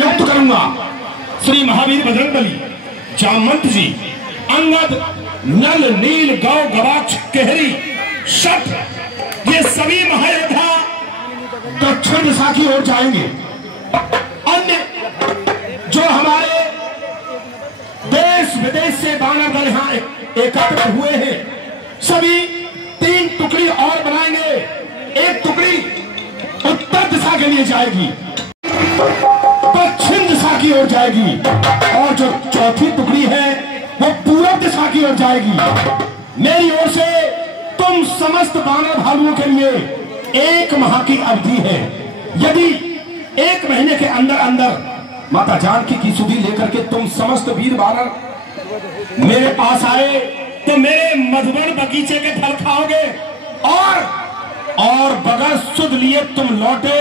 नियुक्त करूंगा श्री महावीर बजरंगबली, जामवंत जी, अंगद, नल, नील, गौ, गवाक्ष, केहरी, शठ, ये सभी महायोद्धा दक्षिण दिशा की ओर जाएंगे। अन्य जो हमारे देश विदेश से बानर दल यहाँ एकत्र हुए हैं, सभी 3 टुकड़ी और बनाएंगे। एक टुकड़ी उत्तर दिशा के लिए जाएगी, दक्षिण दिशा की ओर जाएगी, और जो चौथी टुकड़ी है वो पूर्व दिशा की ओर जाएगी। मेरी ओर से तुम समस्त बानर भालुओं के लिए 1 माह की अवधि है। यदि 1 महीने के अंदर अंदर माता जानकी की सुधि लेकर के तुम समस्त वीर बानर मेरे पास आए तो मेरे मधुबन बगीचे के फल खाओगे, और बगैर सुध लिए तुम लौटे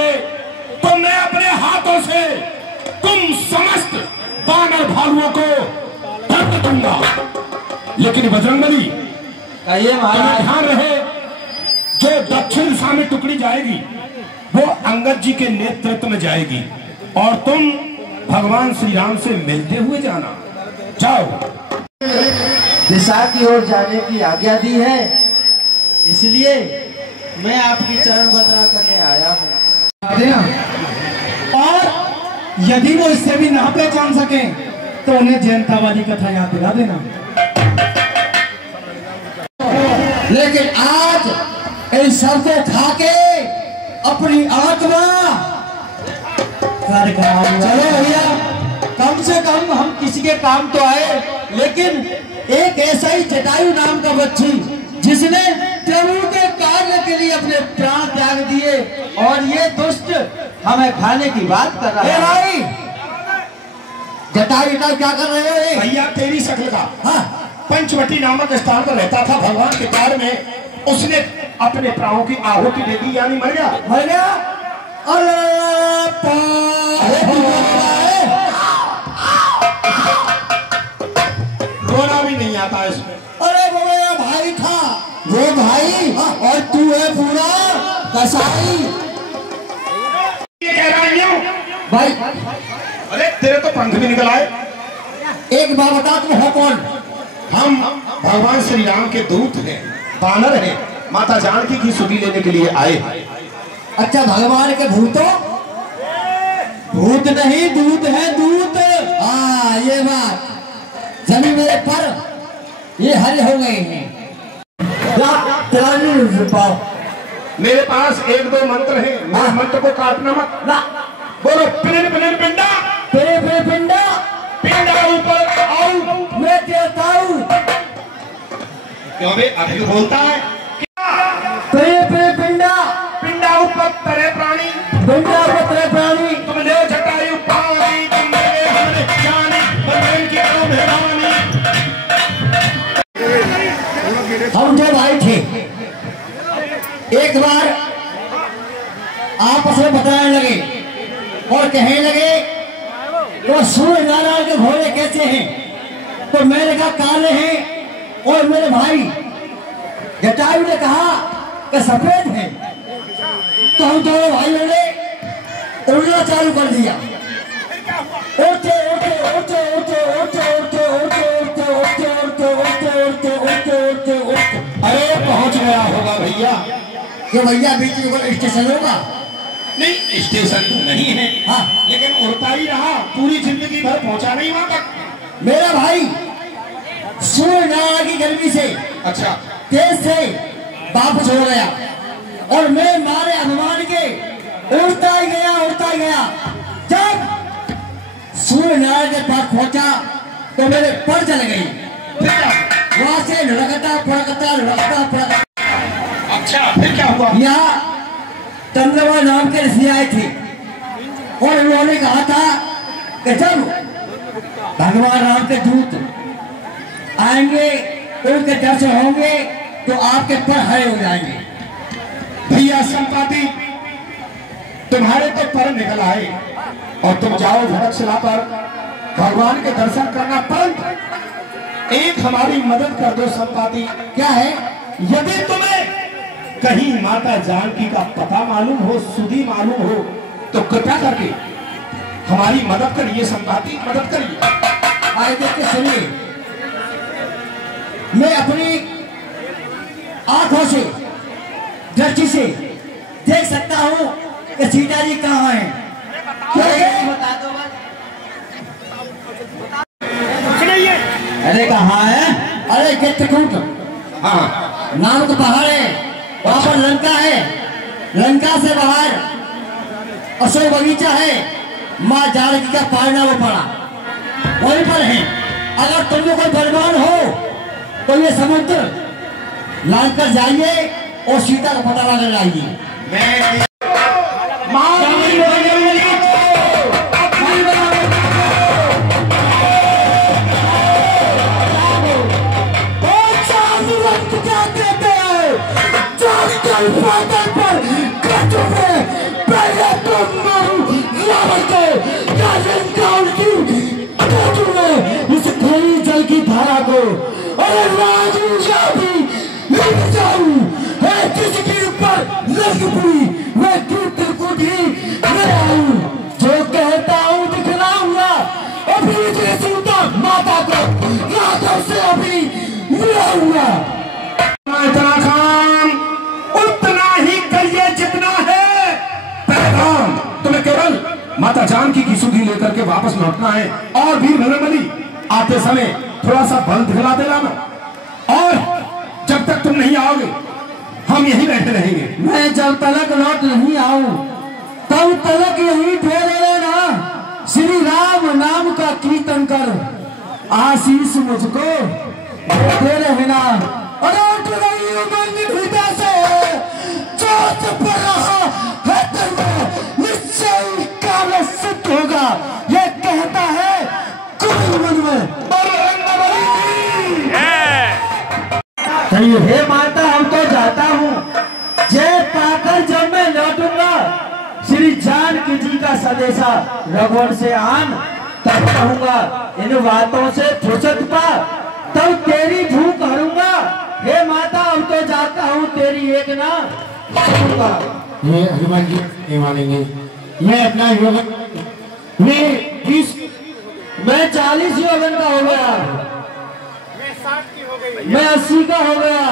तो मैं अपने हाथों से तुम समस्त बानर भालुओं को दंड दूंगा। लेकिन बजरंगबली ध्यान रहे, जो दक्षिण दिशा में टुकड़ी जाएगी वो अंगद जी के नेतृत्व में जाएगी, और तुम भगवान श्री राम से मिलते हुए जाना। जाओ। दिशा की ओर जाने की आज्ञा दी है, इसलिए मैं आपकी चरण वंदना करने आया हूँ। और यदि वो इससे भी ना पहचान सके तो उन्हें जयंता वाली कथा याद दिला देना। लेकिन आज इस सब को खा के अपनी आत्मा चलो भैया, कम से कम हम किसी के काम तो आए, लेकिन एक ऐसा ही जटायु नाम का बच्ची जिसने प्रभु के कार्य के लिए अपने प्राण त्याग दिए, और ये दुष्ट हमें खाने की बात कर रहा है। भाई जटायु का क्या कर रहे हो? भैया तेरी शक्ल का, हाँ, पंचवटी नामक स्थान पर रहता था भगवान के कार्य में, उसने अपने प्राणों की आहुति दे दी, यानी मर गया। मर गया? रोना भी नहीं आता इसमें। अरे वो मेरा भाई था, वो भाई, और तू है पूरा कसाई। ये कह रहा हूँ भाई, अरे तेरे तो पंख भी निकल आए। एक बात बता, तुम हो कौन? हम भगवान श्री राम के दूत हैं, बानर हैं, माता जानकी की सुधि लेने के लिए आए। अच्छा, भगवान के भूतों? भूत नहीं, दूत है, दूत। हाँ, ये बात। जमीन मेरे पर ये हरे हो गए हैं। मेरे पास 1-2 मंत्र हैं, मेरे मंत्र को काटना मत। बोलो पिन पिन पिंडा, पिंडा, पिंडा ऊपर आओ, मैं कहता हूँ। क्यों बे अधिक बोलता है? पिंडा, पिंडा ऊपर तरे प्राणी, पिंडा पत्रे प्राणी, तुम ले जटायु पानी, तुम मेरे हमने जानी, बंधन की करो मेहरबानी। हम 2 भाई थे, एक बार आपस में बताने लगे और कहने लगे तो सूर्य नारायण के घोड़े कैसे हैं? तो मैंने कहा काले हैं, और मेरे भाई जटायु ने कहा कि सफेद हैं। तो हम दोनों भाइयों ने उड़ना चालू कर दिया। उड़ते उड़ते उड़ते उड़ते उड़ते उड़ते उड़ते उड़ते उड़ते उड़ते उड़ते उड़ते उड़ते उड़ते, अरे पहुंच गया होगा भैया। ये भैया बीच में स्टेशन होगा? नहीं, स्टेशन तो नहीं है, हाँ, लेकिन उड़ता ही रहा, पूरी जिंदगी भर पहुंचा नहीं वहां तक। मेरा भाई सूर्य नारायण की गर्मी से, अच्छा, तेज से वापस हो गया, और मैं मारे अभिमान के उड़ता ही गया, उड़ता ही गया। जब सूर्य नारायण के पास पहुंचा तो मेरे पर चल गई, वहां से लुढ़कता फड़कता लुढ़कता फड़कता। अच्छा, फिर क्या हुआ? यहाँ चंद्रमा नाम के ऋषि आए थे, और उन्होंने कहा था कि जब भगवान राम के दूत आएंगे, उनके दर्शन होंगे तो आपके पर हरे हो जाएंगे। भैया संपाति, तुम्हारे तो पर निकल आए, और तुम जाओ भरतशिला पर भगवान के दर्शन करना, परंतु एक हमारी मदद कर दो संपाति। क्या है? यदि तुम्हें कहीं माता जानकी का पता मालूम हो, सुधि मालूम हो, तो कृपया करके हमारी मदद करिए, संपाति मदद करिए। आए देखिए सुनिए, मैं अपनी आंखों से दृष्टि से देख सकता हूँ कि सीता जी कहाँ हैं। बता दो अरे कहाँ है? अरे चित्रकूट, हाँ नाम तो पहाड़ है, वहां पर लंका है, लंका से बाहर अशोक बगीचा है, माँ जानकी का पालना वो पड़ा वहीं पर है। अगर तुम लोग कोई बलवान हो तो ये समुद्र लांग कर जाइए और सीता का पता लगा लाइए। जल की धारा को अरे किसके ऊपर लगी मैं चित्रकूट ही आऊं, जो कहता हूँ दिखलाऊंगा अभी सीता माता को रातों से अभी मिलाऊंगा। इतना खान उतना ही करिए जितना है पैगाम। तुम्हें केवल माता जानकी की सुधि लेकर के वापस लौटना है और वीर बजरंगबली आते समय थोड़ा सा बल दिखला देना, और जब तक तुम नहीं आओगे हम यहीं बैठे रहेंगे। मैं जब तलक लौट नहीं आऊं तब तलक यहीं ठहरे रहना। श्री राम नाम का कीर्तन कर आशीष मुझको दे रहना। अरे उठ गई उमंग हृदय से चोट पर रहा है तुम्हें निश्चय काल सिद्ध होगा, ये कहता है कोई मन में। हे माता हम तो जाता हूँ, जय पाकर जब मैं लौटूंगा श्री जानकी जी का संदेशा रघुवर से आन तब कहूंगा। इन बातों से फुर्सत पा तब तेरी भूख हरूंगा। हे माता हम तो जाता हूँ तेरी एक ना सुनूंगा। ये हनुमान जी नहीं मानेंगे। मैं अपना योगन मैं 40 योगन का हो गया, मैं 80 का हो गया।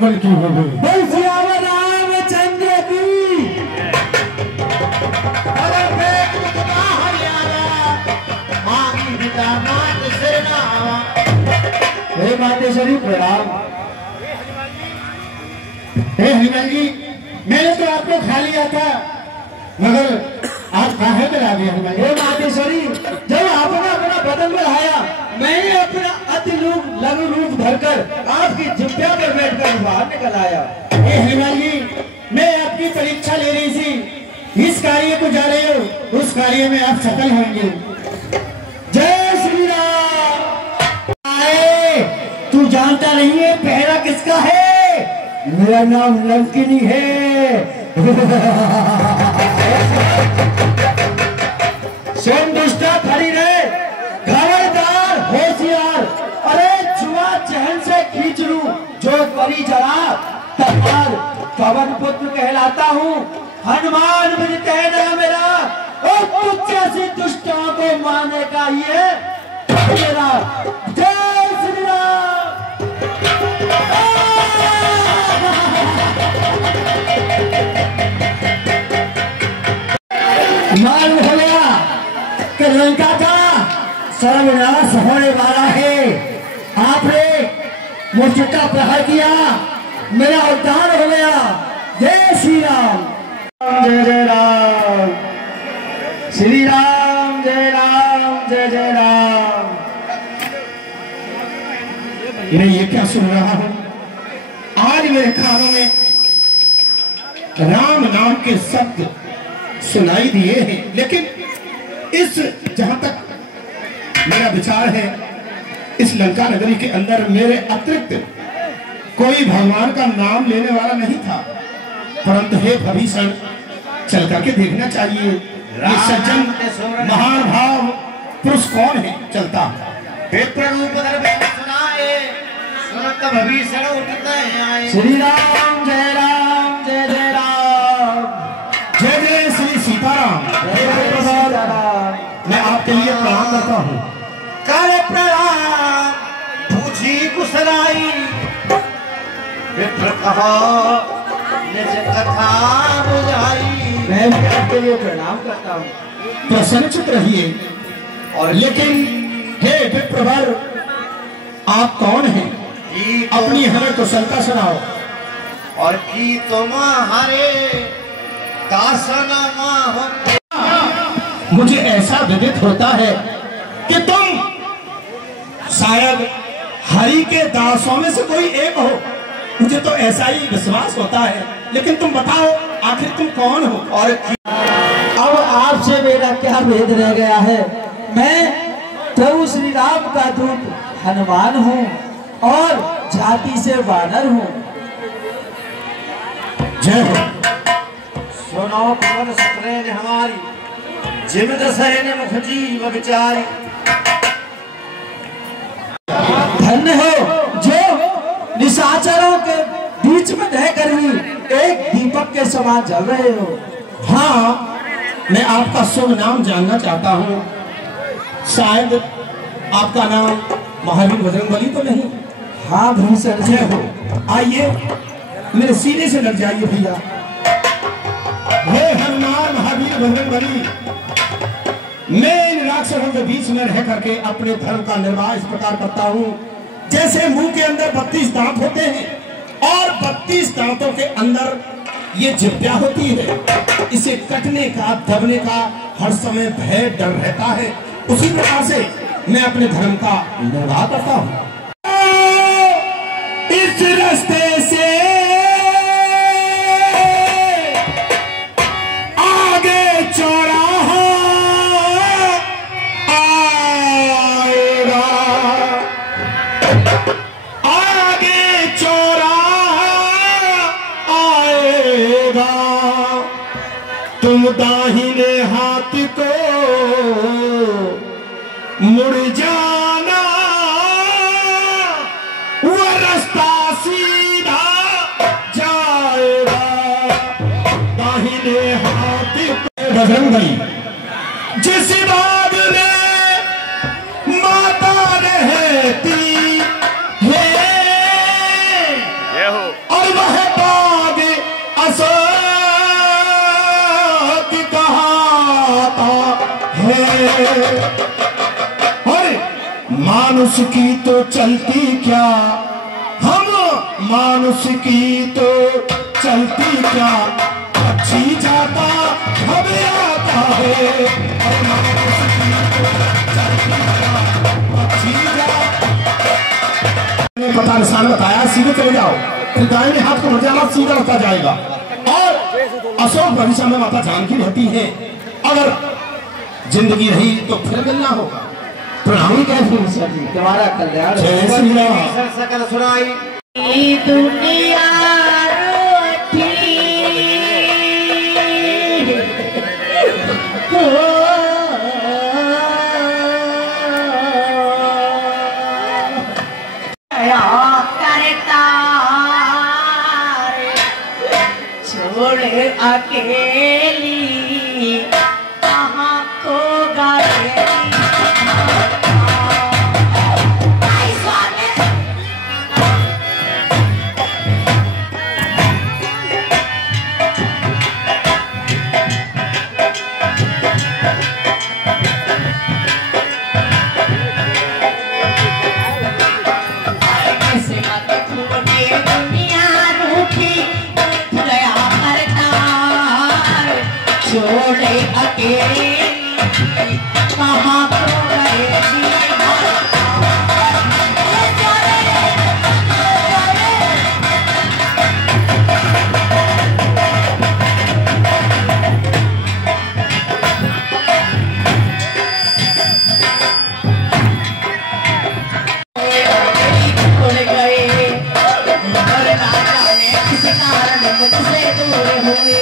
बल्कि हो गई रामचंद्र की मातेश्वरी प्रणाम। हे हनुमान जी, मैंने तो आपको खा लिया था मगर आप कहाँ पर आ गए हनुमान जी? हे मातेश्वरी, जब आपने अपना बदन बढ़ाया मैंने अपना अति लघु रूप धरकर आपकी जिब्या पर बैठकर बाहर निकल आया। हे हनुमान जी, मैं आपकी परीक्षा ले रही थी, इस कार्य को जा रहे हो, उस कार्य में आप सफल होंगे। जय श्री राम। तू जानता नहीं है पहरा किसका है? मेरा नाम लंकिनी है। स्वयं दुष्टा खड़ी रहे, खबरदार होशियार। अरे जुआ चहल से खींच लूं जो करी जरा तमार पवन पुत्र कहलाता हूँ। हनुमान मुझे कहना मेरा और तुझ जैसे दुष्टों को मारने का ये मेरा। जय श्री राम। मालूम हो गया कि लंका का सर्वनाश होने वाला है। आपने मुझ का प्रहार किया, मेरा उद्धार हो गया। जय श्री राम। जय जय राम, श्री राम जय राम, जय जय राम। मैं ये क्या सुन रहा हूँ? आज मेरे कानों में राम नाम के शब्द सुनाई दिए हैं, लेकिन इस जहां तक मेरा विचार है, इस लंका नगरी के अंदर मेरे अतिरिक्त कोई भगवान का नाम लेने वाला नहीं था। परंतु हे भविष्य चल करके देखना चाहिए ये सज्जन महान भाव पुरुष कौन है। चलता श्री राम जय राम, जय जय राम। जय जय श्री सीताराम। प्रणाम करता हूँ। करे प्रणाम पूछी कुशलाई विप्र कहा निज कथा बुझाई। मैं भी आपके लिए प्रणाम करता हूँ। प्रसन्नचित रहिए। और लेकिन हे विप्रवर, आप कौन हैं? अपनी हमें कुशलता सुनाओ। और की तुम्हारे दासन मुझे ऐसा विदित होता है कि तुम शायद हरि के दासों में से कोई एक हो। मुझे तो ऐसा ही विश्वास होता है, लेकिन तुम बताओ आखिर तुम कौन हो? और अब आपसे मेरा क्या भेद रह गया है? मैं प्रभु श्री राम का दूत हनुमान हूँ और जाति से वानर हूँ। जय हो। सुनो पवन सुतरेन हमारी जिमित सहने मुख जीव विचारी। धन्य हो जो निशाचरों के बीच में रहकर भी एक दीपक के समान जल रहे हो। हाँ, मैं आपका शुभ नाम जानना चाहता हूँ। शायद आपका नाम महावीर बजरंगबली तो नहीं? हाँ भूषण जय हो। आइए मेरे सीने से लग जाइए भैया। हे हनुमान महावीर बजरंगबली, मैं इन राक्षसों के बीच में रह करके अपने धर्म का निर्वाह इस प्रकार करता हूँ। जैसे मुंह के अंदर 32 दांत होते हैं और 32 दांतों के अंदर ये जिह्वा होती है, इसे कटने का दबने का हर समय भय डर रहता है। उसी प्रकार से मैं अपने धर्म का निर्वाह करता हूँ। इस रास्ते से आगे चौराहा आएगा, आगे चौराहा आएगा। तुम दाहिने हाथ को मुड़ जाना, वो रास्ता सीधा जाएगा। दाहिने हाथ को बजरंगबली, जिस बाग में माता रहती है और वह बाग अशोक कहाता है। मानुष की तो चलती क्या, हम मानुष की तो चलती क्या, अच्छी जाता हमें आता है। और मानुष की तो चलती क्या, अच्छी जाता। मैंने पता निशान बताया, सीधे चले जाओ, फिर दाहिने हाथ को बढ़ जाना, सीधा होता जाएगा। और अशोक बगीचा में माता जानकी रहती है। अगर जिंदगी रही तो फिर मिलना होगा। प्रणाम कैसे जी, तुम्हारा कल्याण जय श्री राम। सकल सुनाई दुनिया करता छोड़े अकेली कहाँ को गाली। छोड़े अकेली कहाँ को गए। दूर हुए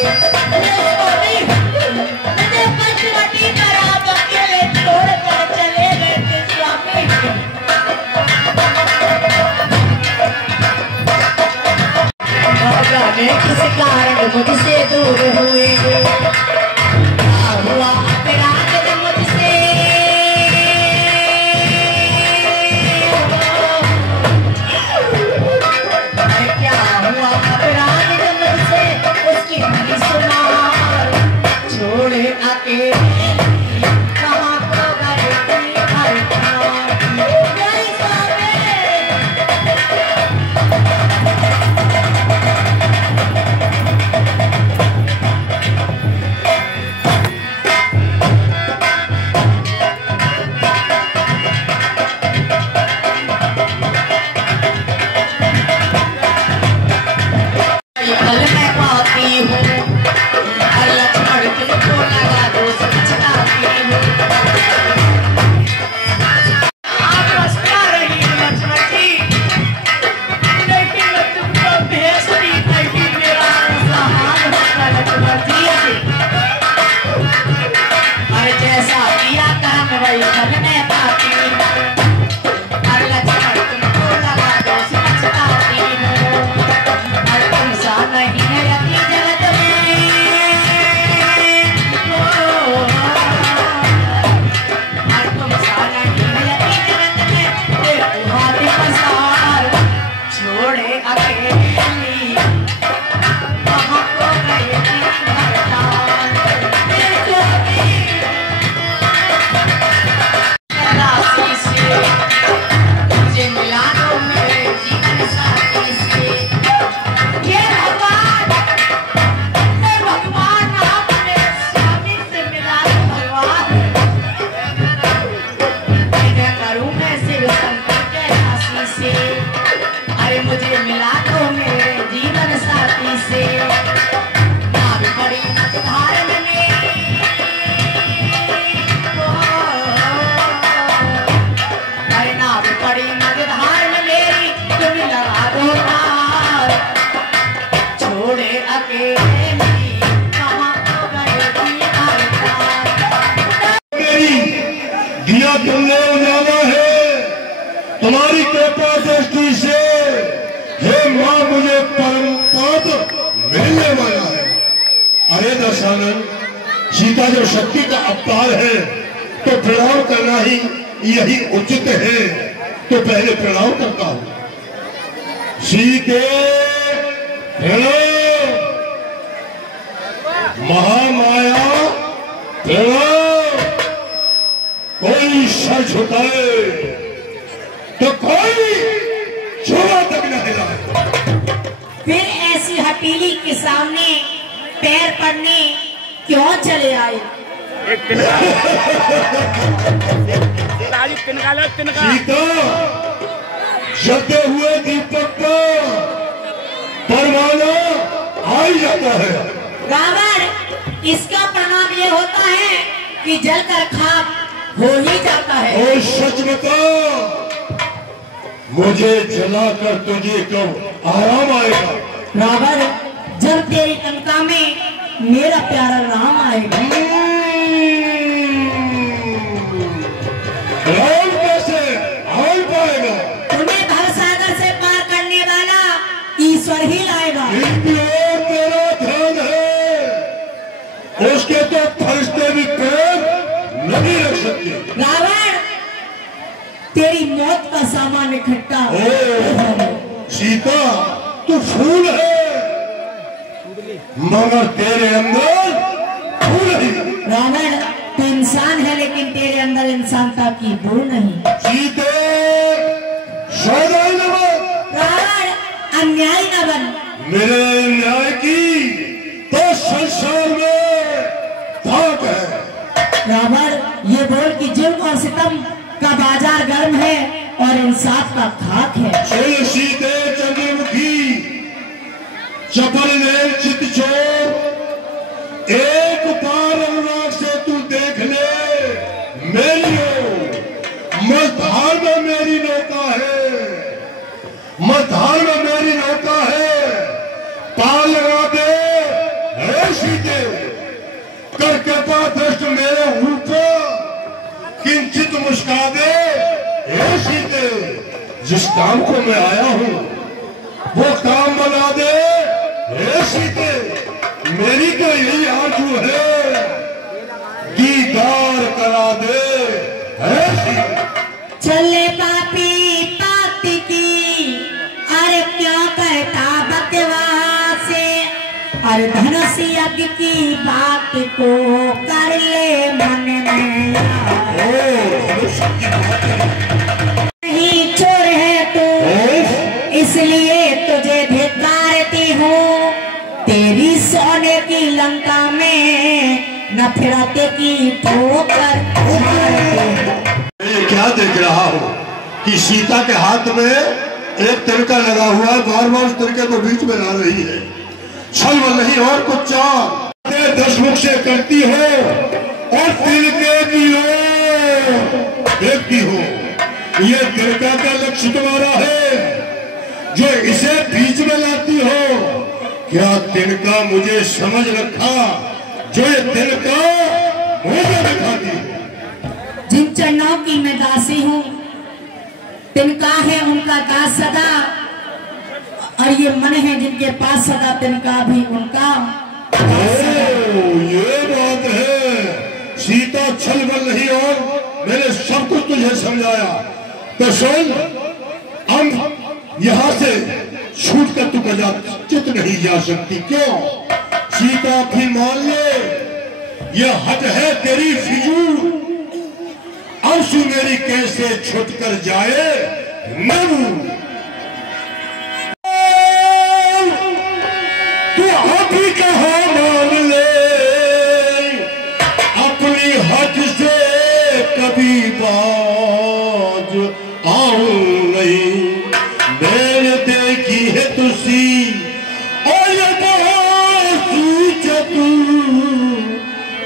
दशानन, सीता जब शक्ति का अवतार है तो प्रणाम करना ही यही उचित है। तो पहले प्रणाम करता हूं। सीते प्रणाम, महामाया प्रणाम। कोई सर झुकाए तो कोई छोड़ा तक न हिलाए। फिर ऐसी हथेली के सामने पैर पड़ने क्यों चले आए? सीता, जलते हुए दीपक का परवाना आ ही जाता है। रावण, इसका परिणाम ये होता है कि जलकर खाक हो ही जाता है। और सच बता, मुझे जलाकर तुझे कब आराम आएगा? रावण, जब तेरी लंका में मेरा प्यारा राम आएगा। राम कैसे आन पाएगा? तुम्हें भवसागर से पार करने वाला ईश्वर ही लाएगा। इनकी ओर तेरा ध्यान है, उसके तो फरिश्ते भी पैर नहीं रख सकते। रावण, तेरी मौत का सामान इकट्ठा। सीता, तू फूल है मगर तेरे अंदर फूल नहीं। रावण, तू इंसान है लेकिन तेरे अंदर इंसानता की बू नहीं। सीते, सौदाई न बन। रावण, अन्याय न बन। मेरे न्याय की तो संसार में धाक है। रावण, ये बोल कि जुल्म और सितम का बाजार गर्म है और इंसाफ का खाक है। सुन सीते चंद्रमुखी, चपल ने चित छोड़, एक बार अनुराग से तू देख ले मेरी ओर। मझधार में मेरी नौका है, मझधार में मेरी नौका है। पार लगा दे हे सीते, करके पादृष्ट मेरे ऊपर किंचित मुस्का दे हे सीते। जिस काम को मैं आया हूं वो काम बना दे हे सीते। मेरी तो यही आंसू है, दीदार करा दे हे सीते। चले पापी पापी की, अरे क्यों करता बकवासे? अरे धनुष यज्ञ की बात को कर ले मन में। नहीं चोर है तू, इसलिए तुझे धिक्कारती हूँ। तेरी सोने की लंका में नफरत की ठोकर मैं क्या देख रहा हूँ कि सीता के हाथ में एक तिनका लगा हुआ है, बार बार उस तिनके को बीच में ला रही है। छल नहीं और कुछ चार दस मुख से करती हो और तिनके की ओर देखती हो। ये तिनका का लक्ष्य तुम्हारा है जो इसे बीच में लाती हो। क्या तिनका मुझे समझ रखा जो ये तिनका मुझे दिखाती हो? जिन चरणों की मैं दासी हूँ, तिनका है उनका दास सदा, और ये मन है जिनके पास सदा तिनका भी उनका। ये बात है। सीता छल बल नहीं और मैंने सब कुछ तुझे समझाया। तो सुन, हम यहाँ से छूट कर तू कदाचित नहीं जा सकती। क्यों? सीता भी मान ले, ये हट है तेरी फिजूल। अंशु मेरी कैसे छुट कर जाए नबू। तू आप ही कहा मान ले, अपनी हद से कभी बाज आऊं नहीं। मैंने देखी है तुसी और ये सोच तू,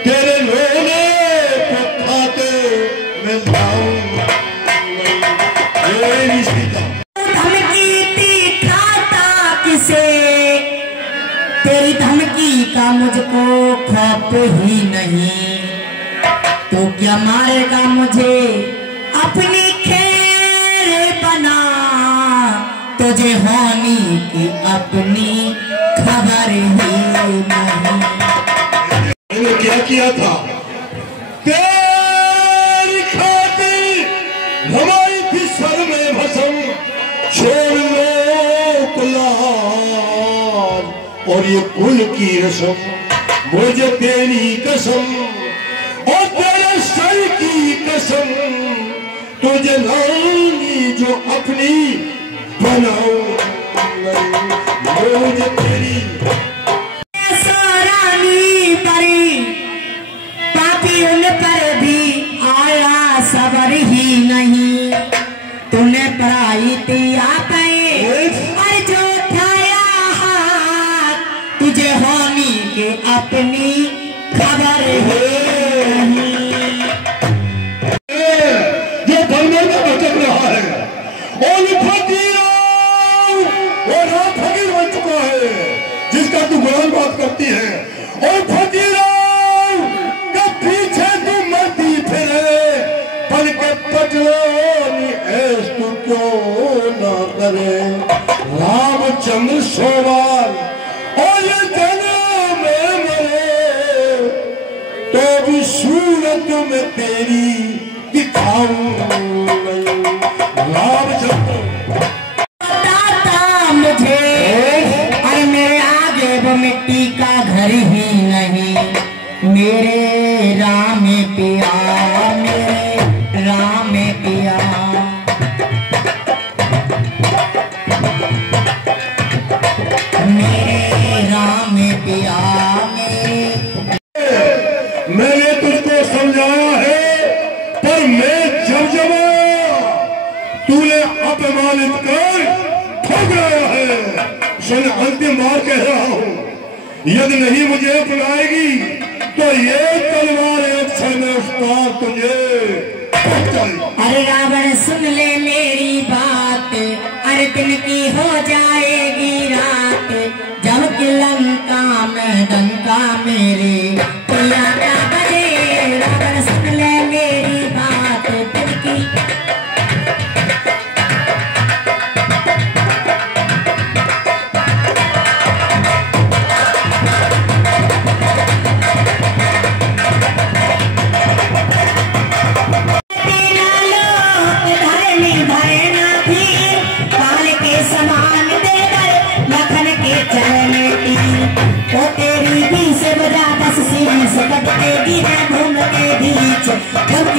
तेरे लोने को खाते मैं लाऊं मेरी सीता। धमकी खाता किसे, तेरी धमकी का मुझको खौफ ही नहीं। तो क्या मारेगा मुझे अपनी खैर बना, तुझे होनी की अपनी खबर ही नहीं। किया था। तेरी खातिर हमारी थी सर में भसम, छोड़ लो कुलार और ये कुल की रस्म, मुझे तेरी कसम और तेरे सर की कसम, तुझे लाऊंगी जो अपनी बनाऊं, मुझे तेरी रानी परी पापी उन पर भी आया सबर ही नहीं, तूने पराई तिया पे और जो उठाया हाथ, तुझे होनी के अपनी खबर है नहीं। जो बंदर में भटक रहा है और फकीर बन चुका है, जिसका तू गुलाम बात करती है, और फकीरों के पीछे तू मरती फिरे, बन के पटवानी ऐस तू क्यों ना करे। रामचंद्र सोवाल और ये जन्म में मरे, तो भी सूरत में तेरी दिखाऊं रामचंद्र। मुझे और मेरे आगे वो मिट्टी का घर ही नहीं, मेरे राम पिया, मेरे राम पिया। मेरे राम पिया मैंने तुझको समझाया है, पर मैं जब तूने अपमानित कर ठुकराया है। सुन, अंतिम बार कह रहा हूँ, यदि नहीं मुझे अपनाएगी तो ये तलवार अक्षय में उतार तुझे। अरे रावण सुन ले मेरी बात, अरे दिन की हो जाएगी रात, जब कि लंका में डंका मेरे पिया का बजे। रावण सुन ले मेरी बात, दिन की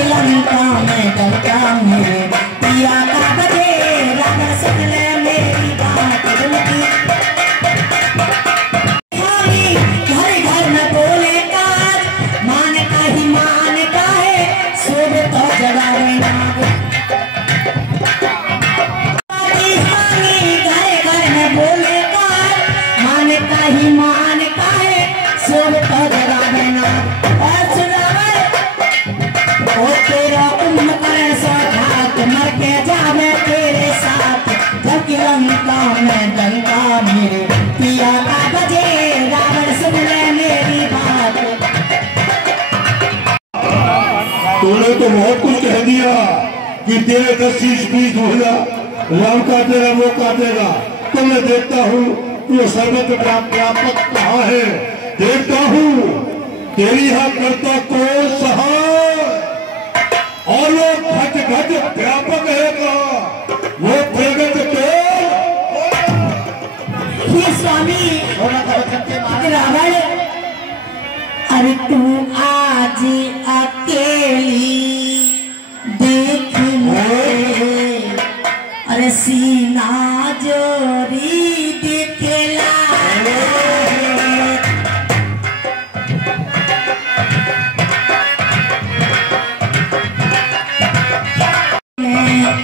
लंका में डंका मेरे पिया का बजे। रावण सुन ले मेरी बात, दिल की घर घर में बोले काज, मान का ही मान का है, सोब तो जगावे नाग। घर घर में बोले काज, मान का ही मान का है, सोब तो जगावे नाग। और तेरा कर साथ मर के जावे तेरे साथ, जब कि लंका में डंका मेरे पिया का बजे। रावण सुन ले मेरी बात। तूने तो बहुत कुछ कह दिया कि तेरे 10-20 महिला राम काटेगा वो काटेगा, तो मैं देखता हूँ ये सर्वत्र व्यापक कहाँ है। देखता हूँ तेरी यहाँ करता कौन सहाय, और वो घट घट व्यापक है कहाँ, वो प्रगट के स्वामी रावण। अरे तू आज अकेली देख ले, अरे सीना जोरी दिखला,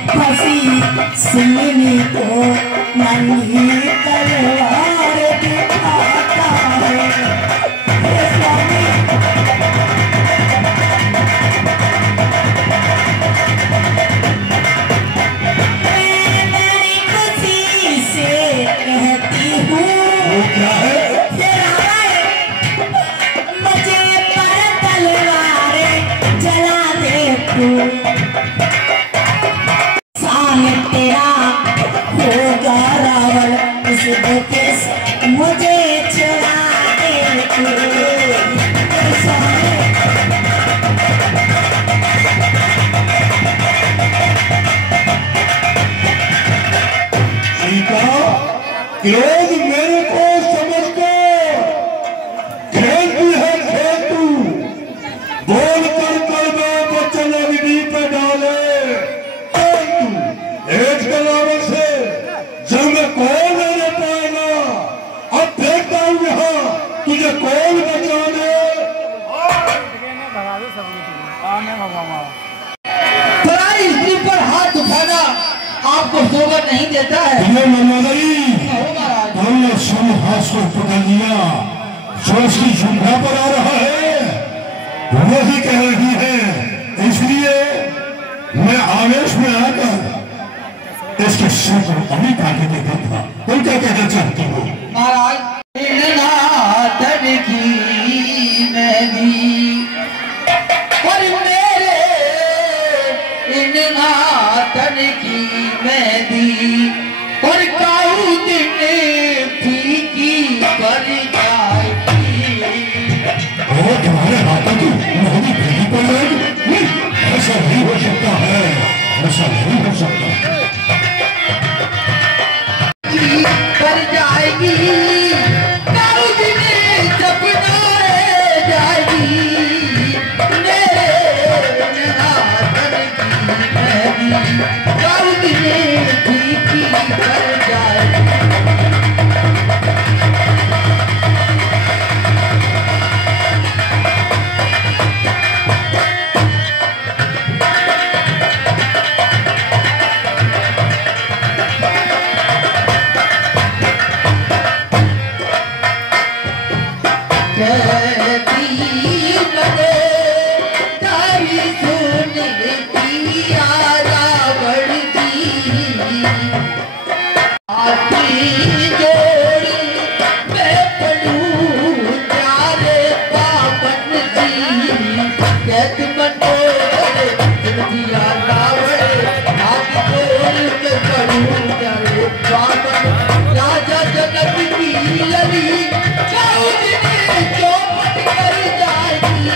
फंसी सिंगनी को नन्ही तलवार दिखाता है। मेरी खुशी से कहती हूँ मुझे पर तलवार जला दे तू, तेरा होगा रावण इस मुझे छुड़ा दे तू। क्रोध मेरे को समझकर खेलती है खेतू, बोल कर दो बच्चन अग्नि पे डाले एक तलाव से जंग कौन लेने पाएगा। अब देखता हूं यहाँ तुझे कौन बचाने। पराई स्त्री पर हाथ उठाना आपको शोभा नहीं देता है। हमने सिंहास को पकड़ लिया, जो उसकी जुम्हा पर आ रहा है वही कह रही है, इसलिए मैं आवेश में आकर इसके सिर को अभी काट के देखा। तुम क्या कहना चाहती हो? महाराज की मैं भी और मेरे इन नाथन की मैं भी और काऊ दिन फीकी पर जाएगी। और तुम्हारे हाथों की मेहंदी फीकी पड़ जाएगी? ऐसा नहीं हो सकता है, ऐसा नहीं हो सकता। पर जाएगी काऊ दिन सपना जाएगी मेरे नाथन की मैं भी काऊ दिन फीकी पर जाएगी। राजा जगत की लली चौपट कर जाएगी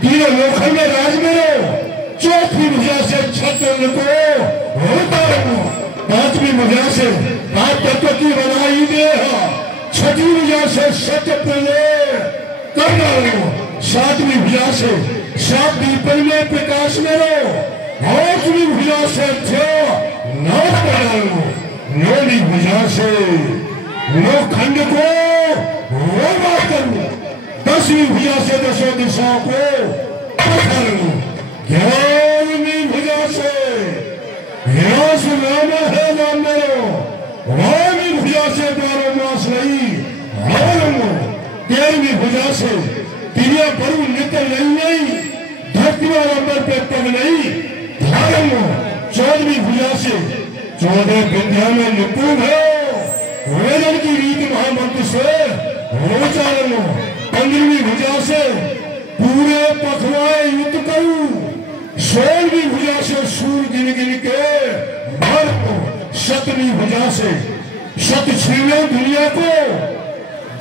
तीनों लोखंड में राज में चौथी भुजा से छत्र को होता हूँ, पांचवी भुजा से पांच तत्व की बनाई दे, छठी भुजा से सत्य प्रलय कर हूँ, सातवीं भुजा से सात दीपन में प्रकाश में रहो, आठवीं भुजा से नाश कर हूँ, नौवीं भुजा से लोखंड को रोवा करूँ, 10वीं भुजा से दसों दिशाओं को पकड़ लूं, 11वीं भुजा से व्यास नाम है नाम मेरो, 12वीं भुजा से 12 मास नहीं हारूं, 13वीं भुजा से दिया बरू निकल नहीं, धरती और अंबर पे पग नहीं धारूं, 14वीं भुजा से 14 विद्या में निपुण है, वेदन की रीति महामंत्र से रोचारूं, 15वीं भुजा से पूरे पखवाए युद्ध करूं, 16वीं भुजा से सूर गिन गिन के मारूं, 17वीं भुजा से शत छीने दुनिया को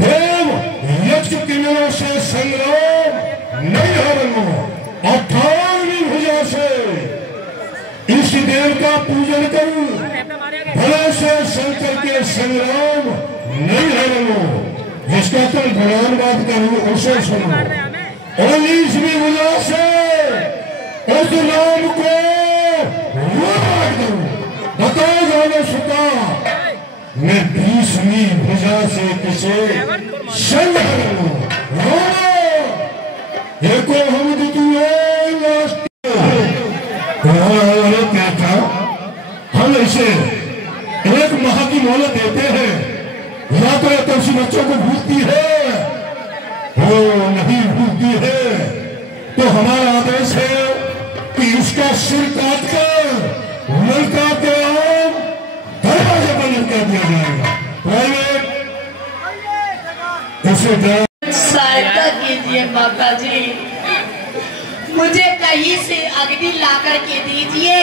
देव यक्ष किन्नरों से संग्राम नहीं हारूं, 18वीं भुजा से इस देव का पूजन करूं, भले से शंकर के संग्राम नहीं हारूं, जिसका तुम गुणानुवाद करो उसे सुनो, 19वीं भुजा से उस नाम को रोमाट करो, बताओ जाने सुता मैं 20वीं भुजा से किसे संग करूं, देखो हम क्या था, हम इसे 1 माह की मोहलत देते हैं, या तो तुलसी बच्चों से कि इसका सिर काट कर लड़का के दरवाजे बंद कर दिया जाएगा। इसे सहायता कीजिए माता जी, मुझे कहीं से अग्नि लाकर के दीजिए,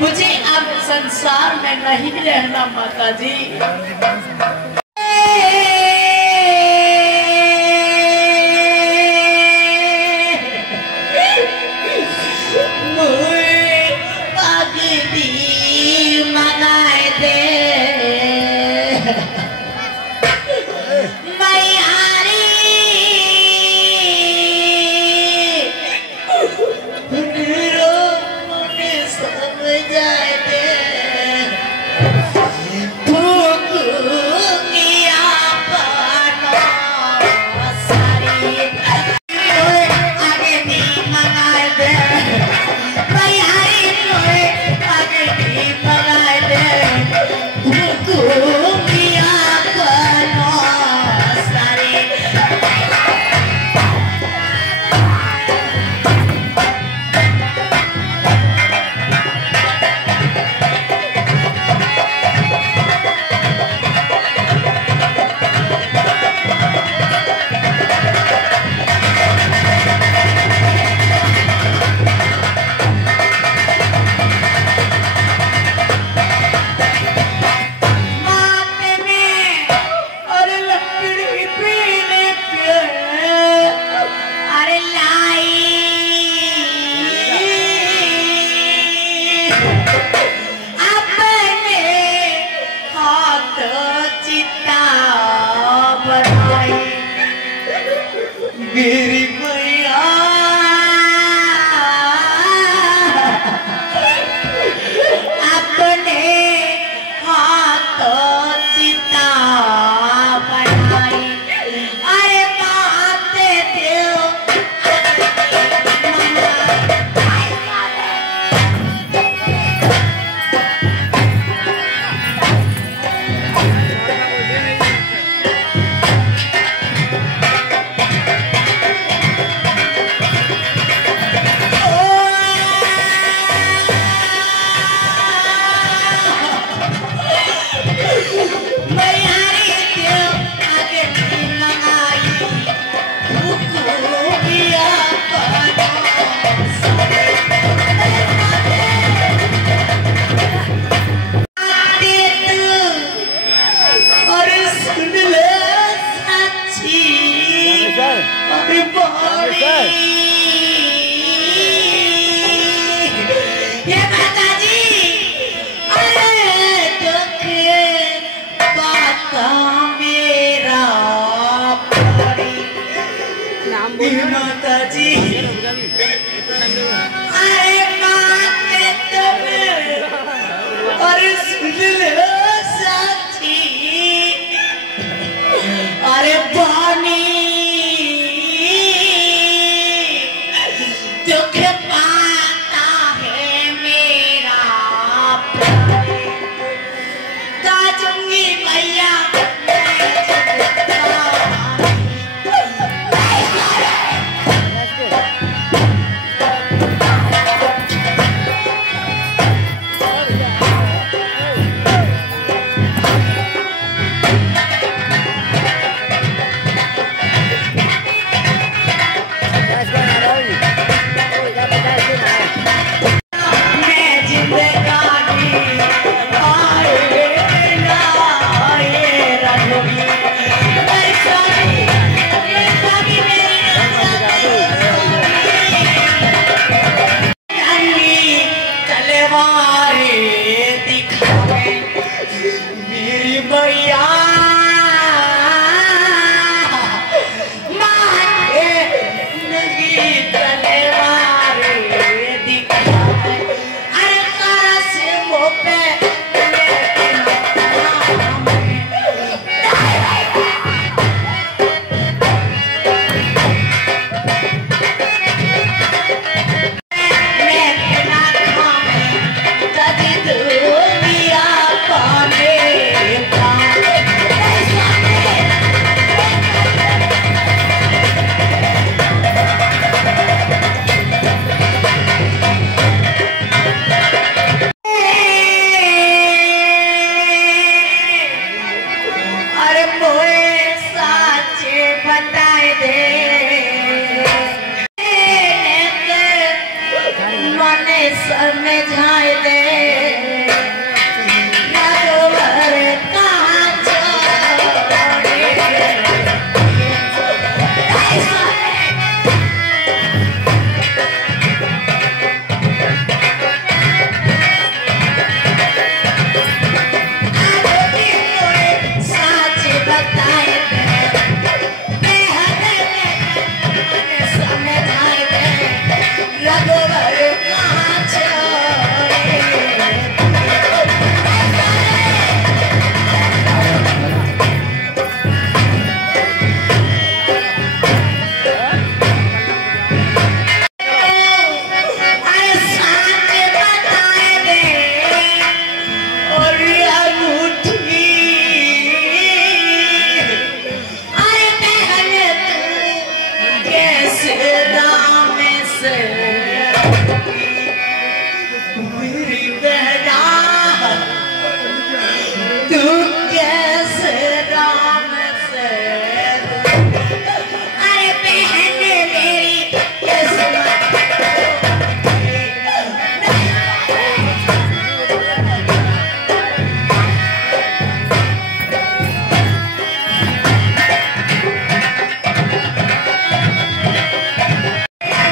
मुझे अब संसार में नहीं रहना माता जी। माता जी अरे माते तुम्हें और सुन लो साथी अरे पानी दुख पाता है मेरा ताजूंगी भैया Let's go. समझाए दे रघुवर कहाँ छोड़े। साच बताए दे समझाए दे रघुवर कहाँ छोड़े। अरे साच बताए दे और अंगूठी अरे पहले तू कैसे राम से मेरी बहना तू कैसे राम से अरे बहन मेरी किस्मत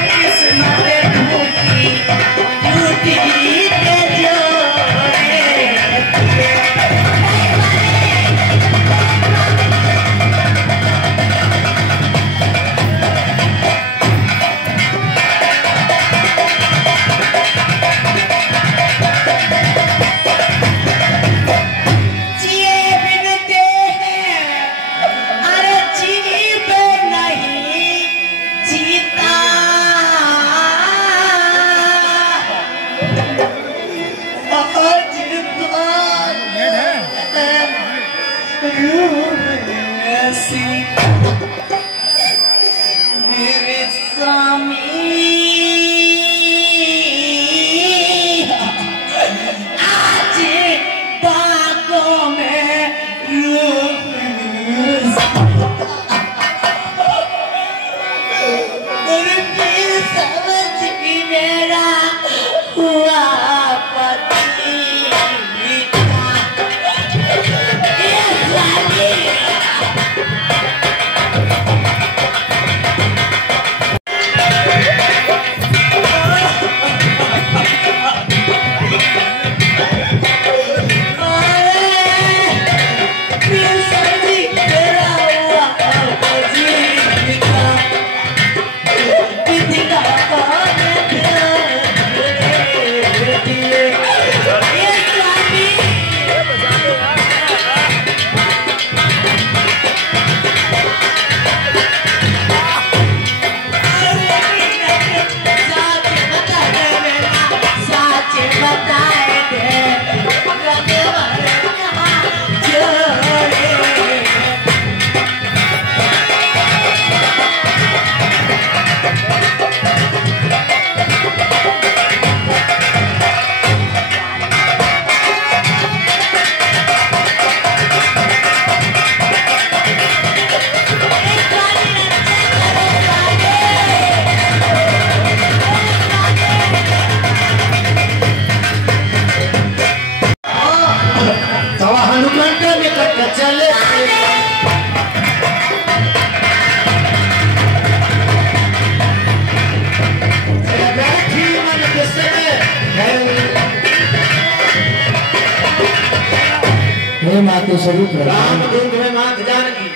किस्मत टूटी टूटी के जोड़े। जिए बिन हैं अरे जी पे नहीं जीता आज ऐसी मेरे स्वामी आज बागों में समझ मेरा हुआ पति बताए दे रघुवर कहाँ छोड़े। चले बैठी मन गुस्से हे माते स्वरूप राम दूत में मात जानकी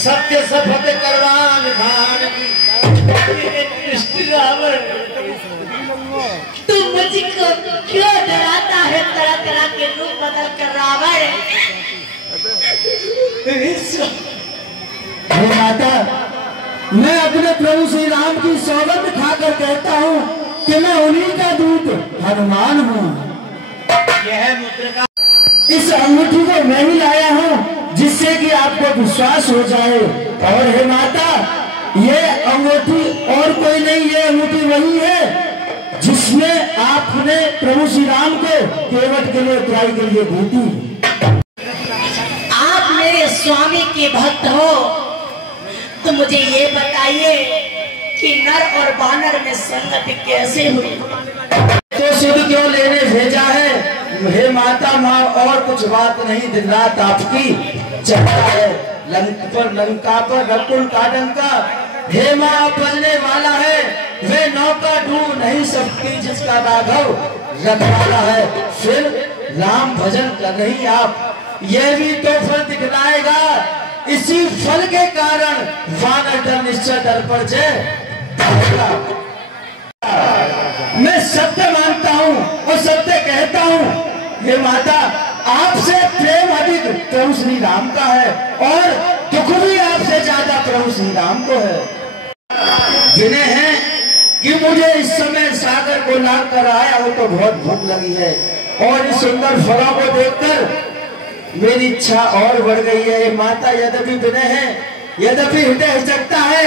सत्य सफत करवान खान की रावण तू मुझको क्यों डराता है तरह तरह के रूप बदल कर रावण। हे माता, मैं अपने प्रभु श्री राम की सौगंध खाकर कहता हूँ कि मैं उन्हीं का दूत हनुमान हूँ। यह मुद्रिका इस अंगूठी को मैं ही लाया हूँ जिससे कि आपको विश्वास हो जाए। और हे माता, ये अंगूठी और कोई नहीं, ये अंगूठी वही है जिसमें आपने प्रभु श्री राम को केवट के लिए उतराई के लिए दी थी। आप मेरे स्वामी के भक्त हो तो मुझे ये बताइए कि नर और बानर में संगति कैसे हुई। तो सिद्ध क्यों और कुछ बात नहीं, दिन रात आपकी चलता है। लंका पर रकुल का डंका, हेमा पलने वाला है, वे नौका डूब नहीं सकती जिसका राघव रखवाला है। फिर राम भजन कर रही आप, यह भी तो फल दिखलाएगा, इसी फल के कारण वानर डर निश्चय दर पर जय। मैं सत्य मानता हूँ और सत्य कहता हूँ, ये माता आपसे प्रेम अधिक प्रभु श्री राम का है और दुख भी आपसे ज्यादा प्रभु श्री राम को है। गिने हैं कि मुझे इस समय सागर को लाग कर आया हो तो बहुत भूख लगी है और इस सुंदर फलों को देखकर मेरी इच्छा और बढ़ गई है। माता यद्यपि विनय है, यद्यपि हृदय हिचकता है,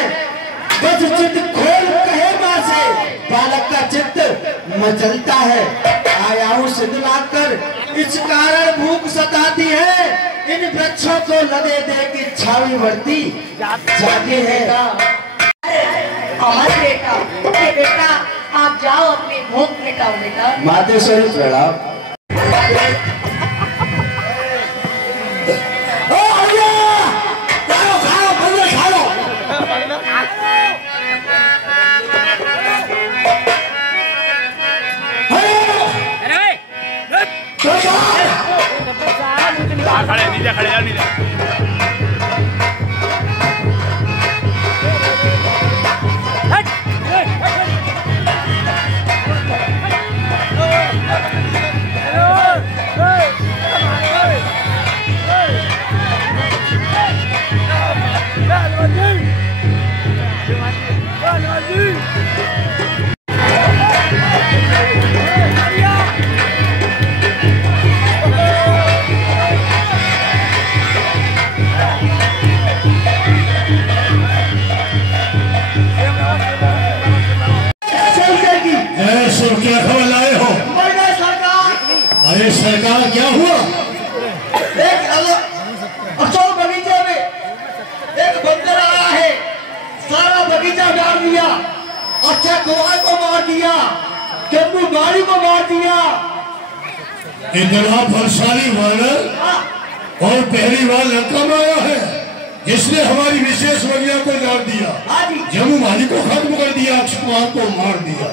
बस चित्त खोल कहे मां से, बालक का चित्त मचलता है। आया हूँ सिद्ध लाकर, इस कारण भूख सताती है, इन वृक्षों को लदे दे की छावी बढ़ती जाती है। हमारे बेटा, ये बेटा आप जाओ अपनी भूख मिटाओ बेटा। मातेश्वरी प्रणाम। खड़े नीचे खड़े यार नीचे। क्या खबर लाए हो? अरे सरकार क्या हुआ? एक अशोक बगीचे में एक बंदर आया है, सारा बगीचा डाल दिया, अच्छा कुआं को मार दिया, केम्बू गाड़ी को मार दिया। इतना बलशाली वानर और पहली बार लंका में आया है, जिसने हमारी विशेष वज्ञा को डाल दिया, जम्मू माली को खत्म कर दिया, अक्षय कुमार को मार दिया।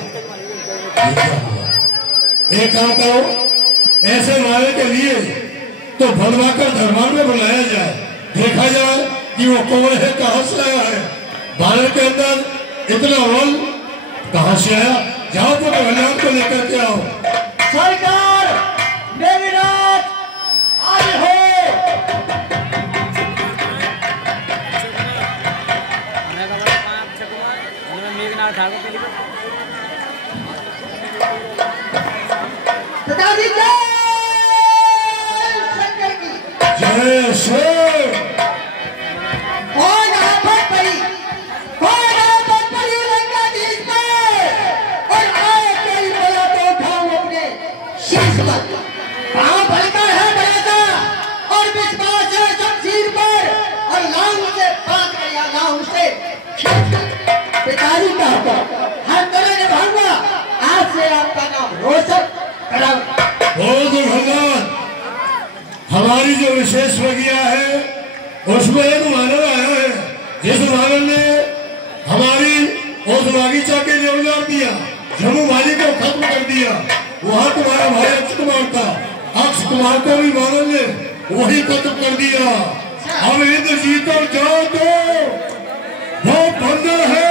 एक काम करो, ऐसे मारे के लिए तो भलवाकर दरबार में बुलाया जाए, देखा जाए कि वो कौन है, कहां से आया है। भारत के अंदर इतना बल कहां से आया? जाओ तो भगवान को लेकर के आओ। सरकार मेरी रात आई हो। पिताजी जय श्री और आफत पड़ी लंकाधीश पे और आए कोई बोला तो उठाऊं अपने शीश पर। कहाँ भड़का है बड़ाका और विश्वास है शमशीर पर और लांग से भाग गया, लांग से पिताजी का हर तरह निभाऊंगा। आज से आपका नाम रोशन कराऊंगा। भगवान, हमारी जो विशेष वज्ञा है उसमें एक मानव आया है, जिस मानव ने हमारी उस बागीचा के लिए उजाड़ दिया, जम्मू माली को खत्म कर दिया। वहां तुम्हारा भाई अक्षय कुमार था, अक्षय कुमार को भी मानव ने वही खत्म कर दिया। अब इंद्रजीत को जाओ तो वो बंदर है,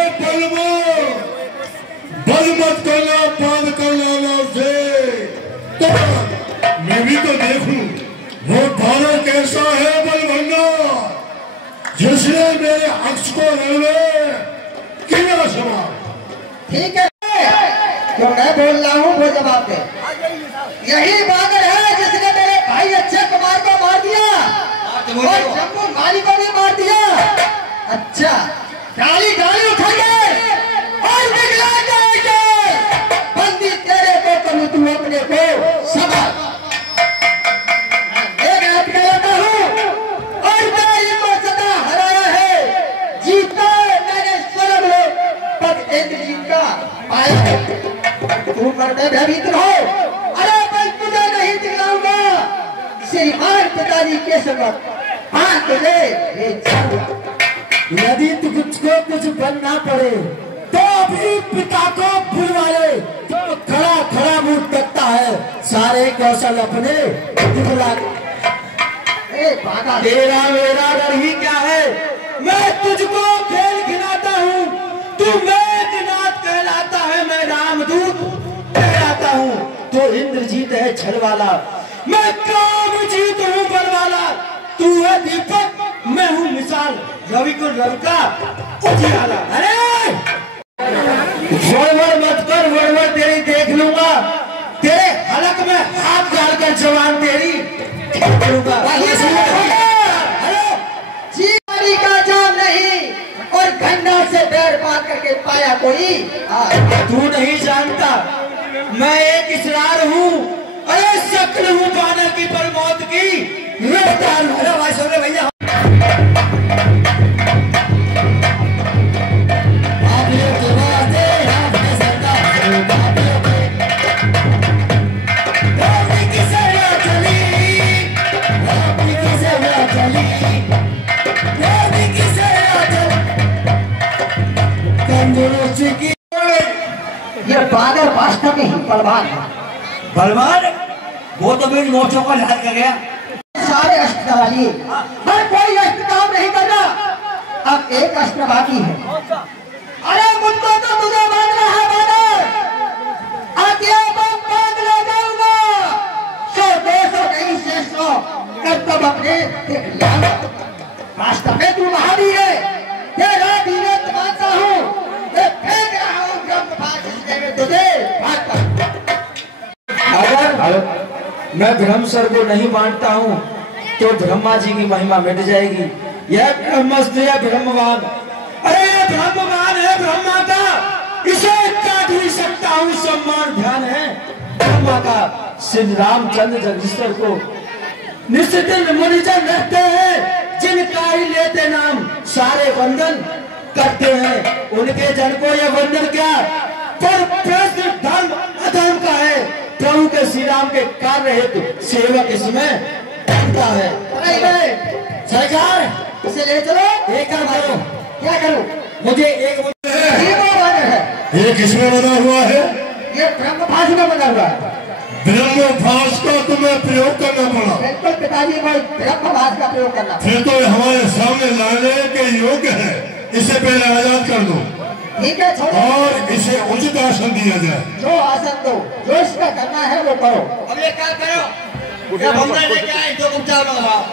बल मत करना, पान करना ना उसे। तो मैं भी तो देखूं वो भाला कैसा है बलभंगा, जिसने मेरे अक्ष को किया समा। ठीक है, जो मैं बोल रहा हूँ वो जवाब दे। यही बादल है जिसने मेरे भाई अक्षय कुमार को मार दिया और जम्मू माली को भी मार दिया। अच्छा, गाली गाली उठाइए और निकला जाएंगे। बंदी तेरे को करूँ, तू अपने को संभाल। एक हाथ कहता हूँ और मैं को सदा हराया है, जीता मैंने स्वर्ग में पग इंद्रजीत का पाया है। तू करते भयभीत रहो, अरे मैं तुझे नहीं दिखलाऊंगा। श्रीमान पिताजी के समक्ष हाथ तुझे यदि तुझको कुछ बनना पड़े तो अभी पिता को बुलवाए। तो खड़ा खड़ा मुंह तकता है, सारे कौशल अपने दिखला। तेरा मेरा डर ही क्या है, मैं तुझको खेल खिलाता हूँ, तू मेघनाथ कहलाता है, मैं रामदूत कहलाता हूँ। तो इंद्रजीत है छल वाला, मैं कामजीत हूँ बलवाला। तू है दीपक, मैं हूँ मिसाल, रवि को रवि का उजियाला। अरे वड़वड़ मत कर, वड़वड़ तेरी देख लूंगा, तेरे हलक में हाथ डालकर जवान तेरी देख लूंगा। जीवानी का जाम नहीं और गंगा से पैर बांध करके पाया कोई। तू नहीं जानता मैं एक इसरार हूँ, अरे शक्ल हूँ बानर की पर मौत की रफ्तार हूँ। भैया ये बादल वास्तव में ही बलवान है। बलवान वो तो मेरी मोचों को लाद कर गया। सारे अस्त्र डालिए, हर कोई अस्त्र काम नहीं कर रहा, अब एक अस्त्र बाकी है। अरे मुझको तो तुझे मारना है बादल, अब ये बम बांध ले जाऊंगा। 100 200 नहीं 600 कर्तव्य अपने वास्तव में तू महावीर है, तेरा धीरज मानता हूँ, फेंक रहा हूँ तुझे। अगर मैं ब्रह्मसर को नहीं मानता हूँ तो ब्रह्मा जी की महिमा मिट जाएगी। यह ब्रह्मस्त्र है ब्रह्मवान, अरे ये ब्रह्मवान है ब्रह्मा का, इसे काट नहीं सकता हूँ। सम्मान ध्यान है ब्रह्मा का। श्री रामचंद्र जगदीश्वर को निश्चित मुनिजन रखते हैं, जिनका ही लेते नाम सारे वंदन करते हैं। उनके जन को यह वंदन क्या पर प्रश्न धर्म अधर्म का है। प्रभु के श्री राम के कार्य हेतु सेवक इसमें बनता है। सरकार इसे ले चलो, एक काम करो। क्या करूं? मुझे एक है, ये किसमें बना हुआ है? ये ब्रह्मभाष में बना हुआ है। ब्रह्मभाष का तुम्हें प्रयोग करना पड़ा। बिल्कुल पिताजी, मैं ब्रह्मभाष का प्रयोग करना। फिर तो ये हमारे सामने लाने के योग्य है, इसे पहले आजाद कर दो। ठीक है, छोड़ो और इसे उचित आसन दिया जाए। जो आसन दो, जो इसका करना है वो करो। अब ये क्या करो, लेके आए जो उपचार लगाओ।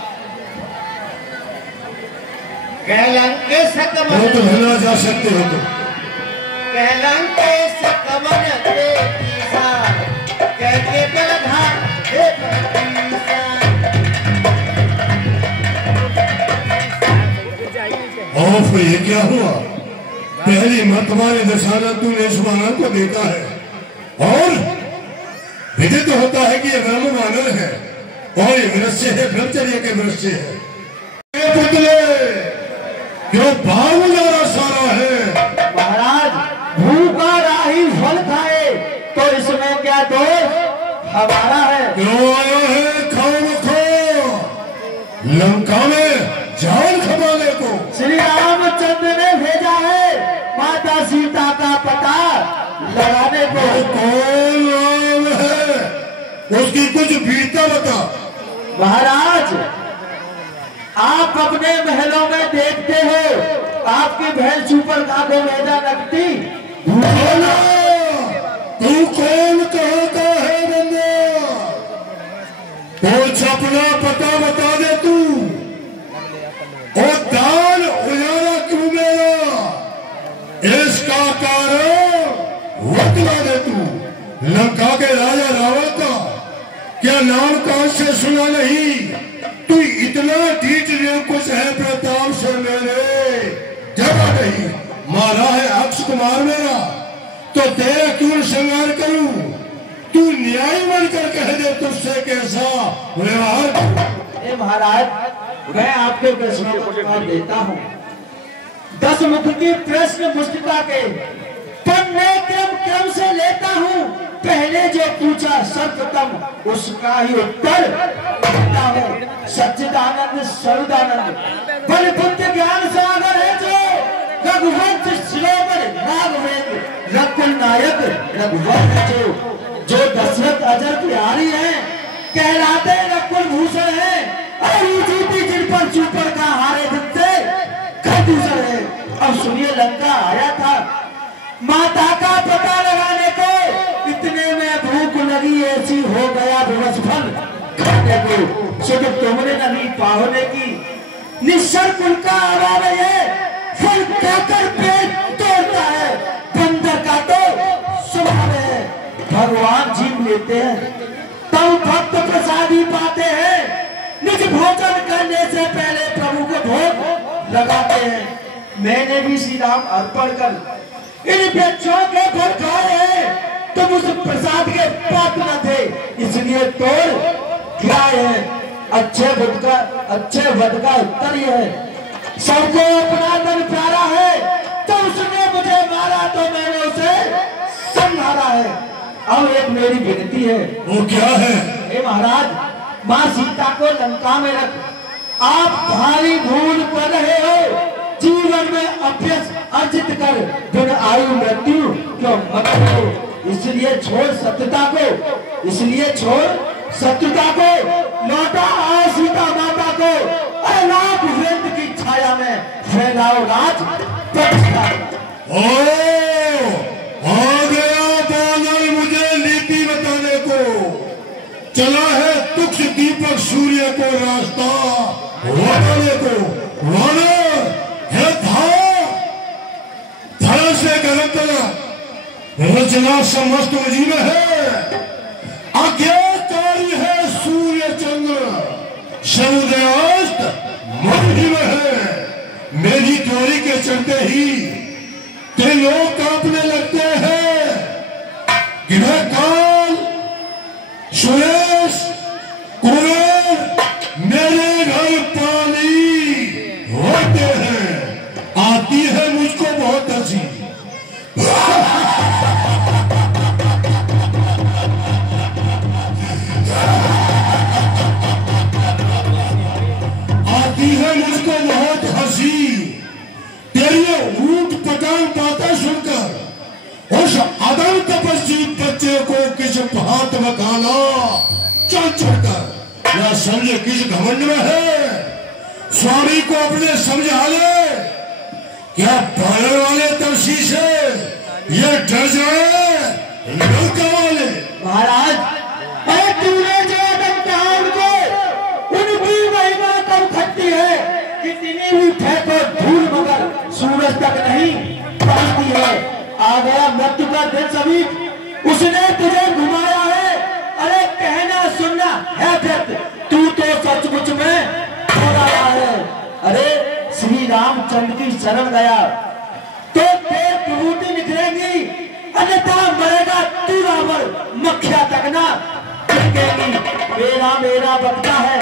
वो तो हिला जा सकते हो तो ऑफ ये क्या हुआ? पहली मर्तबा ने दशाना तूने इस वानर को देखा है और विदित होता है कि ये ब्रह्म वानर है और ये मनुष्य है, ब्रह्मचर्य के मनुष्य है। पुतले क्यों भाव उजारा सारा है? महाराज भूखा राही फल खाए तो इसमें क्या दोष हमारा है? क्यों आया है खाओ खो लंका में जान खपाने को? श्री रामचंद्र ने भेजा है माता सीता का पता लगाने को। कौन राम है? उसकी कुछ वीरता बता। महाराज आप अपने महलों में देखते हो आपकी भैंस ऊपर कागो मैदा रखती। तू कौन कहाँ का है बंदा? कुछ अपना पता बता दे तू और दान उजाला क्यों मेरा इसका कारण बतला दे तू। लंका के राजा रावण का क्या नाम कान से सुना नहीं? तू इतना ढीठ कुछ है प्रताप से मेरे जगह नहीं। मारा है अक्ष कुमार मेरा तो तेरा क्यों श्रृंगार करूं? तू न्याय बनकर कह दे तुझसे कैसा व्यवहार। महाराज मैं आपके प्रश्नों को जवाब देता हूँ। 10 मुख की प्रश्न पुस्तिका के पढ़ने क्रम से लेता हूँ, पहले जो पूछा सर्वप्रथम उसका ही उत्तर देता हूँ। सच्चिदानंद सर्वदानंद बल बुद्ध ज्ञान सागर है जो रघुवंश शिरोमणि राघवेंद्र रघुकुल नायक रघुवंश जो दशरथ अजर बिहारी है कहलाते रघुकुल भूषण है और ऊंची जिन पर चूपर का हारे दिखते खदूषण है। अब सुनिए लंका आया था माता का पता लगाने को, इतने में भूख लगी ऐसी हो गया दिवस फल खाने को। सुख तुमने नदी पावने की निश्चर उनका अभाव है, फल खाकर पेट तोड़ता है बंदर का तो स्वभाव है। भगवान जीव लेते हैं तब भक्त प्रसादी पाते हैं, निज भोजन करने से पहले प्रभु को भोग लगाते हैं। मैंने भी श्री राम अर्पण कर इन वृक्षों के फल खाए हैं, तुम उस प्रसाद के पात्र न थे इसलिए तोड़ खिलाए हैं। अच्छे वध का उत्तर यह है, सबको अपना तन प्यारा है, तो उसने मुझे मारा तो मैंने उसे संहारा है। अब एक मेरी विनती है। वो क्या है? हे महाराज माँ सीता को लंका में रख, आप भारी भूल कर रहे हो, जीवन में अभ्यस अर्जित कर बिन आयु मृत्यु क्यों मत हो। इसलिए छोड़ शत्रुता को लौटा आओ सीता माता को, लाख वृंद की छाया में फैलाओ राज प्रतिष्ठा। आ गया बादल मुझे नीति बताने को, चला है तुक्ष दीपक सूर्य को रास्ता बताने को। रचना समस्त मुझी में है, आज्ञाकारी है सूर्य चंद्र समुदयास्त मुझी में है। मेरी त्योरी के चलते ही ते लोग कांपने लगते हैं कि मैं काल सुरेश कुबेर मेरे घर पानी होते हैं। आती है मुझको बहुत हंसी, आती है मुझको बहुत हंसी तेरी ऊंट पटांग बातें सुनकर। उस अदम तपस्वी बच्चे को किस हाथ में खाना चल चढ़कर या समझे किस घमंड में है। स्वामी को अपने समझा ले, क्या पालन वाले तमसी से ये डर जाए लंका वाले। महाराज अरे तूने जो आदम कहा उनको, उनकी महिमा कब खटती है, कितनी भी फेंको धूल मगर सूरज तक नहीं पहुंचती है। आ गया मृत्यु का दिन समीप, उसने तुझे घुमाया है। अरे कहना सुनना है व्यर्थ, तू तो सचमुच में थोड़ा है। अरे श्री रामचंद्र की शरण गया तो तेज विभूति निकलेगी, अन्यथा मरेगा तू रावण, मक्खिया तक ना टिकेगी। मेरा बकता है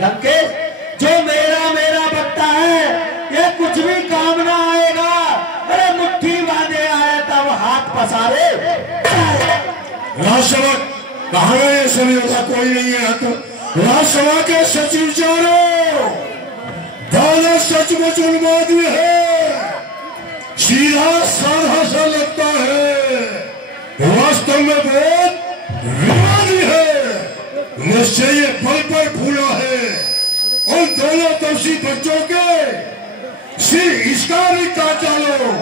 लंकेश, जो मेरा बकता है ये कुछ भी काम ना आएगा। अरे मुट्ठी बांधे आए तब हाथ पसारे। राजसभा कहाँ गए? सभी होगा कोई नहीं है। राजसभा के सचिव चारों दादा सचमुच उन्मादी है, सीधा साधा सा लगता है, वास्तव में बहुत विवादी है। निश्चय ये पल पर फूला है। उन दोनों तपसी बच्चों के सिर इसका भी काट डालो,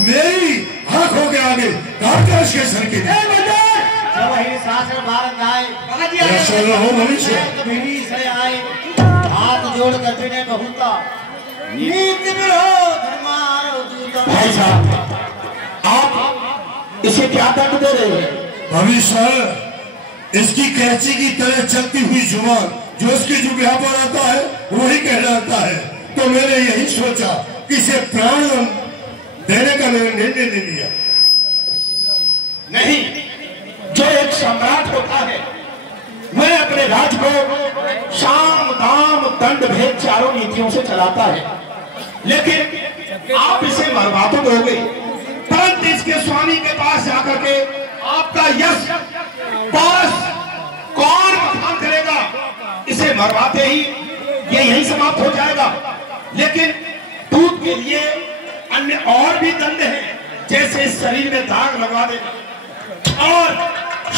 मेरी आंखों के आगे काटकाश के सर की शासन भारत आए भविष्य आए हाथ जोड़ कर विनय बहुता नीति विरोध भाई साहब आप इसे क्या दंड दे रहे हैं? अभी सर इसकी कैंची की तरह चलती हुई जुबान जो उसकी जुबिया पर आता है वही कहलाता है। तो मैंने यही सोचा कि इसे प्राण देने का मैंने निर्णय ले लिया। नहीं, जो एक सम्राट होता है वह अपने राज्य को साम दाम दंड भेद चारों नीतियों से चलाता है, लेकिन आप इसे मरवा तो दोगे, परंतु इसके स्वामी के पास जाकर के आप आपका यश पास कौन बखान करेगा? इसे मरवाते ही ये यही समाप्त हो जाएगा। लेकिन दूध के लिए अन्य और भी दंड हैं, जैसे शरीर में दाग लगवा देना और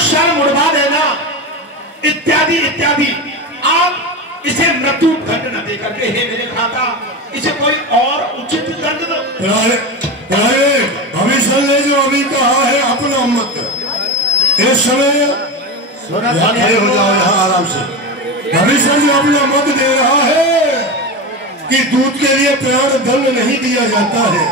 शर्म उड़वा देना इत्यादि इत्यादि। आप इसे मृत्यु दंड न देकर के हे मेरे भ्राता इसे कोई और उचित दंड दो। भविष्य ने जो अभी कहा है अपना मत इस समय खड़े हो जाओ यहाँ आराम से। भविष्य जो अपना मत दे रहा है कि दूध के लिए प्राण दंड नहीं दिया जाता है।